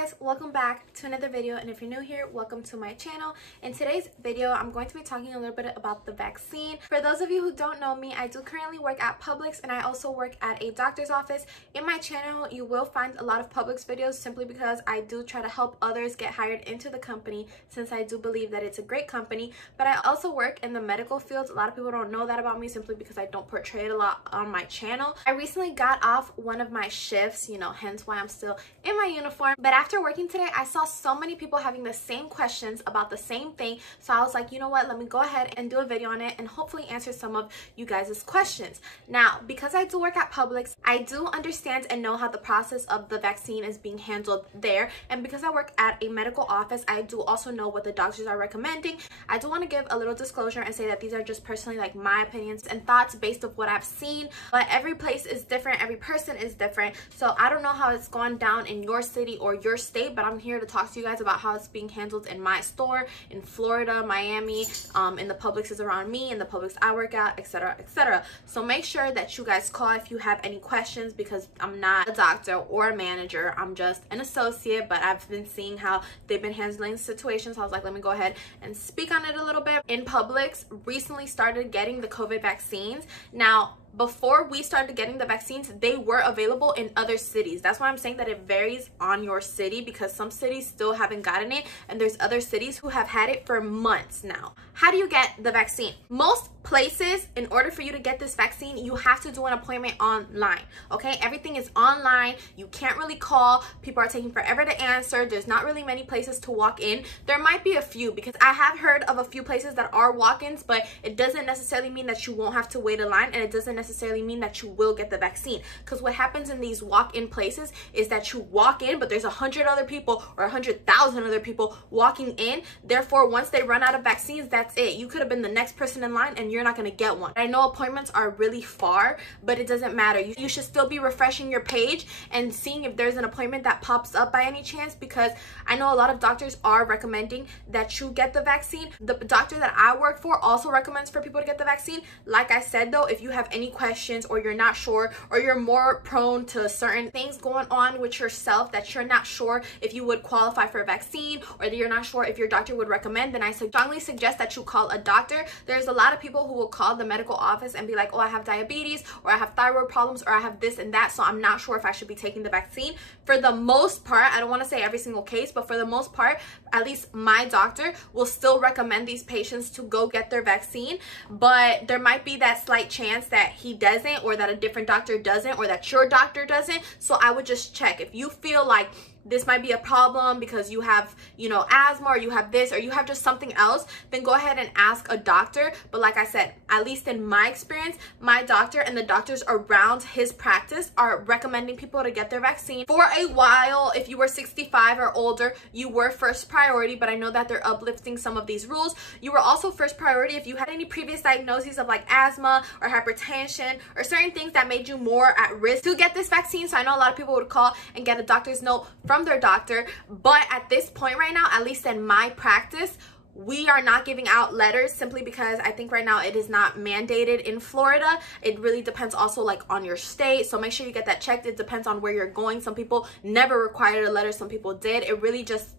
guys, welcome back to another video, and if you're new here, welcome to my channel. In today's video, I'm going to be talking a little bit about the vaccine. For those of you who don't know me, I do currently work at Publix and I also work at a doctor's office. In my channel, you will find a lot of Publix videos simply because I do try to help others get hired into the company, since I do believe that it's a great company. But I also work in the medical field. A lot of people don't know that about me simply because I don't portray it a lot on my channel. I recently got off one of my shifts, hence why I'm still in my uniform. But after working today, I saw so many people having the same questions about the same thing. So I was like, you know what, let me go ahead and do a video on it and hopefully answer some of you guys' questions. Now, because I do work at Publix, I do understand and know how the process of the vaccine is being handled there. And because I work at a medical office, I do also know what the doctors are recommending. I do want to give a little disclosure and say that these are just personally like my opinions and thoughts based off what I've seen. But every place is different, every person is different. So I don't know how it's gone down in your city or your state, but I'm here to talk to you guys about how it's being handled in my store, in Florida, Miami, in the Publixes around me, in the Publix I work at, etc., etc. So make sure that you guys call if you have any questions, because I'm not a doctor or a manager. I'm just an associate, but I've been seeing how they've been handling situations. So I was like, let me go ahead and speak on it a little bit. In Publix recently started getting the COVID vaccines. Now, before we started getting the vaccines, they were available in other cities. That's why I'm saying that it varies on your city, because some cities still haven't gotten it and there's other cities who have had it for months now. How do you get the vaccine? Most places, in order for you to get this vaccine, you have to do an appointment online. Okay, everything is online. You can't really call. People are taking forever to answer. There's not really many places to walk in. There might be a few, because I have heard of a few places that are walk-ins, but it doesn't necessarily mean that you won't have to wait a line, and it doesn't necessarily mean that you will get the vaccine. Because what happens in these walk-in places is that you walk in, but there's 100 other people or 100,000 other people walking in. Therefore, once they run out of vaccines, that's it. You could have been the next person in line and you're not going to get one. I know appointments are really far, but it doesn't matter. You should still be refreshing your page and seeing if there's an appointment that pops up by any chance, because I know a lot of doctors are recommending that you get the vaccine. The doctor that I work for also recommends for people to get the vaccine. Like I said though, if you have any questions or you're not sure, or you're more prone to certain things going on with yourself that you're not sure if you would qualify for a vaccine, or that you're not sure if your doctor would recommend, then I strongly suggest that you call a doctor. There's a lot of people who will call the medical office and be like, oh, I have diabetes, or I have thyroid problems, or I have this and that, so I'm not sure if I should be taking the vaccine. For the most part, I don't want to say every single case, but for the most part, at least my doctor will still recommend these patients to go get their vaccine. But there might be that slight chance that he doesn't, or that a different doctor doesn't, or that your doctor doesn't. So I would just check. If you feel like this might be a problem because you have, asthma, or you have this, or you have just something else, then go ahead and ask a doctor. But like I said, at least in my experience, my doctor and the doctors around his practice are recommending people to get their vaccine. For a while, if you were 65 or older, you were first priority, but I know that they're uplifting some of these rules. You were also first priority if you had any previous diagnoses of like asthma or hypertension or certain things that made you more at risk to get this vaccine. So I know a lot of people would call and get a doctor's note from their doctor, but at this point right now, at least in my practice, we are not giving out letters, simply because I think right now it is not mandated in Florida. It really depends also like on your state, so make sure you get that checked. It depends on where you're going. Some people never required a letter, some people did. It really just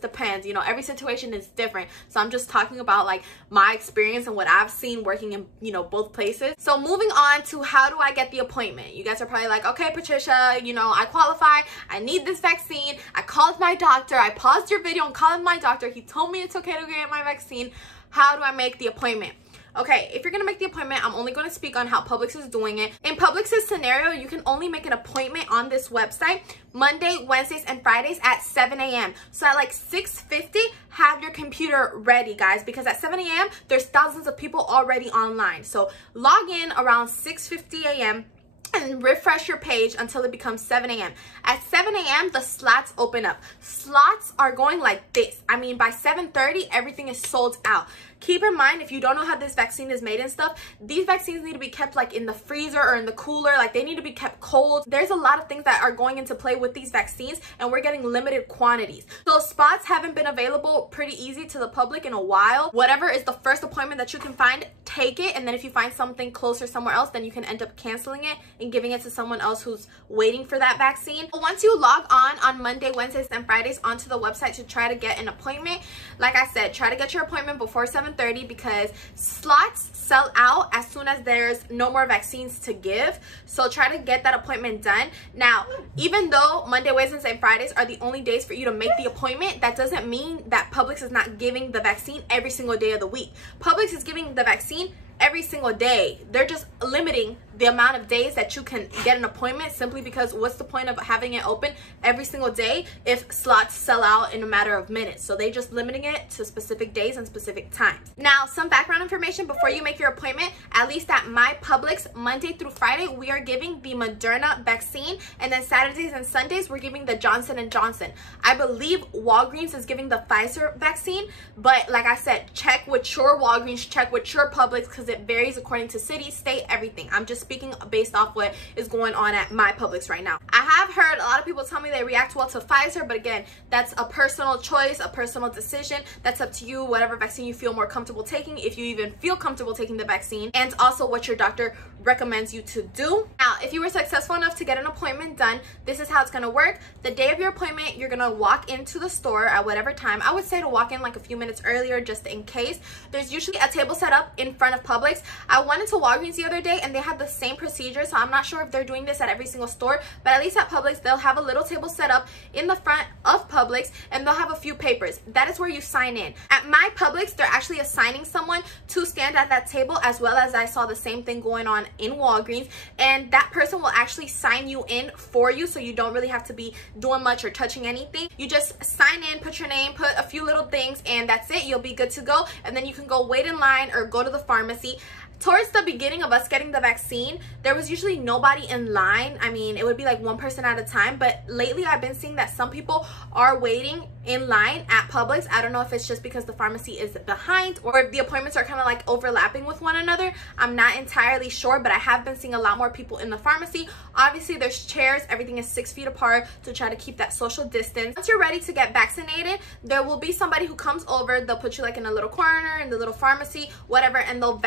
depends. Every situation is different. So I'm just talking about like my experience and what I've seen working in both places. So moving on to how do I get the appointment. You guys are probably like, okay, Patricia, I qualify, I need this vaccine, I called my doctor, I paused your video and called my doctor, he told me it's okay to get my vaccine. How do I make the appointment? Okay, if you're gonna make the appointment, I'm only gonna speak on how Publix is doing it. In Publix's scenario, you can only make an appointment on this website Monday, Wednesdays, and Fridays at 7 a.m. So at like 6:50, have your computer ready, guys, because at 7 a.m., there's thousands of people already online. So log in around 6:50 a.m. and refresh your page until it becomes 7 a.m. At 7 a.m., the slots open up. Slots are going like this. I mean, by 7:30, everything is sold out. keep in mind, if you don't know how this vaccine is made and stuff, these vaccines need to be kept like in the freezer or in the cooler. Like they need to be kept cold. There's a lot of things that are going into play with these vaccines, and we're getting limited quantities. So spots haven't been available pretty easy to the public in a while. Whatever is the first appointment that you can find, take it. And then if you find something closer somewhere else, then you can end up canceling it and giving it to someone else who's waiting for that vaccine. But once you log on Monday, Wednesdays, and Fridays onto the website to try to get an appointment, like I said, try to get your appointment before 7:30 because slots sell out as soon as there's no more vaccines to give. So try to get that appointment done. Now, even though Monday, Wednesdays, and Fridays are the only days for you to make the appointment, that doesn't mean that Publix is not giving the vaccine every single day of the week. Publix is giving the vaccine every single day. They're just limiting the amount of days that you can get an appointment, simply because what's the point of having it open every single day if slots sell out in a matter of minutes? So they just limiting it to specific days and specific times. Now, some background information before you make your appointment. At least at my Publix, Monday through Friday, we are giving the Moderna vaccine, and then Saturdays and Sundays we're giving the Johnson & Johnson. I believe Walgreens is giving the Pfizer vaccine, but like I said, check with your Walgreens, check with your Publix, because it varies according to city, state, everything. I'm just speaking based off what is going on at my Publix right now. I have heard a lot of people tell me they react well to Pfizer, but again, that's a personal choice, a personal decision. That's up to you, whatever vaccine you feel more comfortable taking, if you even feel comfortable taking the vaccine, and also what your doctor recommends you to do. Now, if you were successful enough to get an appointment done, this is how it's gonna work. The day of your appointment, you're gonna walk into the store at whatever time. I would say to walk in like a few minutes earlier just in case. There's usually a table set up in front of Publix. I went into Walgreens the other day and they had the same procedure, so I'm not sure if they're doing this at every single store, but at least at Publix, they'll have a little table set up in the front of Publix and they'll have a few papers. That is where you sign in. At my Publix, they're actually assigning someone to stand at that table, as well as I saw the same thing going on in Walgreens, and that person will actually sign you in for you, so you don't really have to be doing much or touching anything. You just sign in, put your name, put a few little things, and that's it. You'll be good to go, and then you can go wait in line or go to the pharmacy. Towards the beginning of us getting the vaccine, there was usually nobody in line. I mean, it would be like one person at a time, but lately I've been seeing that some people are waiting in line at Publix. I don't know if it's just because the pharmacy is behind or if the appointments are kind of like overlapping with one another. I'm not entirely sure, but I have been seeing a lot more people in the pharmacy. Obviously, there's chairs. Everything is 6 feet apart to try to keep that social distance. Once you're ready to get vaccinated, there will be somebody who comes over. They'll put you like in a little corner in the little pharmacy, whatever, and they'll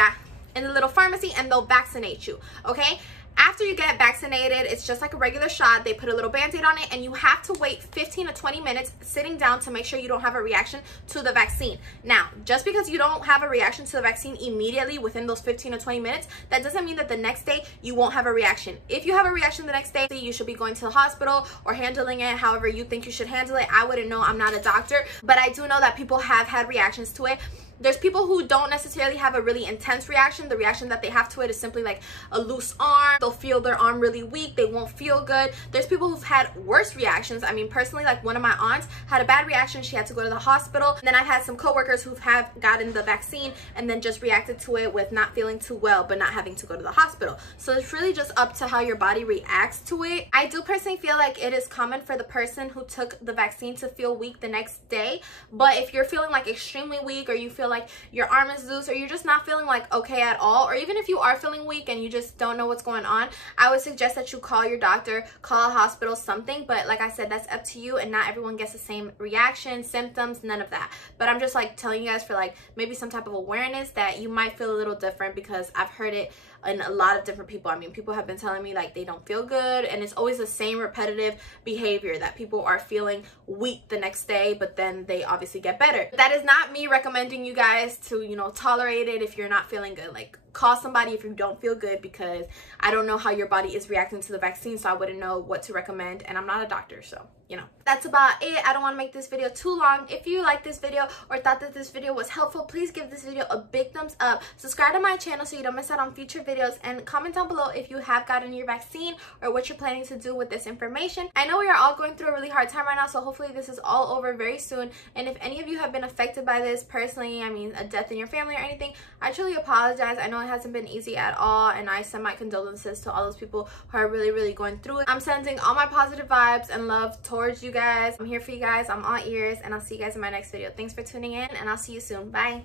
vaccinate you, okay? After you get vaccinated, it's just like a regular shot. They put a little band-aid on it, and you have to wait 15 to 20 minutes sitting down to make sure you don't have a reaction to the vaccine. Now, just because you don't have a reaction to the vaccine immediately within those 15 to 20 minutes, that doesn't mean that the next day you won't have a reaction. If you have a reaction the next day, you should be going to the hospital or handling it however you think you should handle it. I wouldn't know. I'm not a doctor, but I do know that people have had reactions to it. There's people who don't necessarily have a really intense reaction. The reaction that they have to it is simply like a loose arm. They'll feel their arm really weak. They won't feel good. There's people who've had worse reactions. I mean, personally, like one of my aunts had a bad reaction. She had to go to the hospital. And then I've had some coworkers who have gotten the vaccine and then just reacted to it with not feeling too well, but not having to go to the hospital. So it's really just up to how your body reacts to it. I do personally feel like it is common for the person who took the vaccine to feel weak the next day. But if you're feeling like extremely weak, or you feel like your arm is loose, or you're just not feeling like okay at all, or even if you are feeling weak and you just don't know what's going on, I would suggest that you call your doctor, call a hospital, something. But like I said, that's up to you, and not everyone gets the same reaction, symptoms, none of that. But I'm just like telling you guys for like maybe some type of awareness that you might feel a little different, because I've heard it in a lot of different people. I mean, people have been telling me like they don't feel good, and it's always the same repetitive behavior that people are feeling weak the next day, but then they obviously get better. That is not me recommending you guys to, you know, tolerate it if you're not feeling good. Like, call somebody if you don't feel good, because I don't know how your body is reacting to the vaccine, so I wouldn't know what to recommend, and I'm not a doctor, so you know. That's about it. I don't want to make this video too long. If you liked this video or thought that this video was helpful, please give this video a big thumbs up. Subscribe to my channel so you don't miss out on future videos, and comment down below if you have gotten your vaccine or what you're planning to do with this information. I know we are all going through a really hard time right now, so hopefully this is all over very soon. And if any of you have been affected by this personally, I mean a death in your family or anything, I truly apologize. I know it hasn't been easy at all, and I send my condolences to all those people who are really going through it. I'm sending all my positive vibes and love towards you guys. I'm here for you guys. I'm all ears, and I'll see you guys in my next video. Thanks for tuning in, and I'll see you soon. Bye.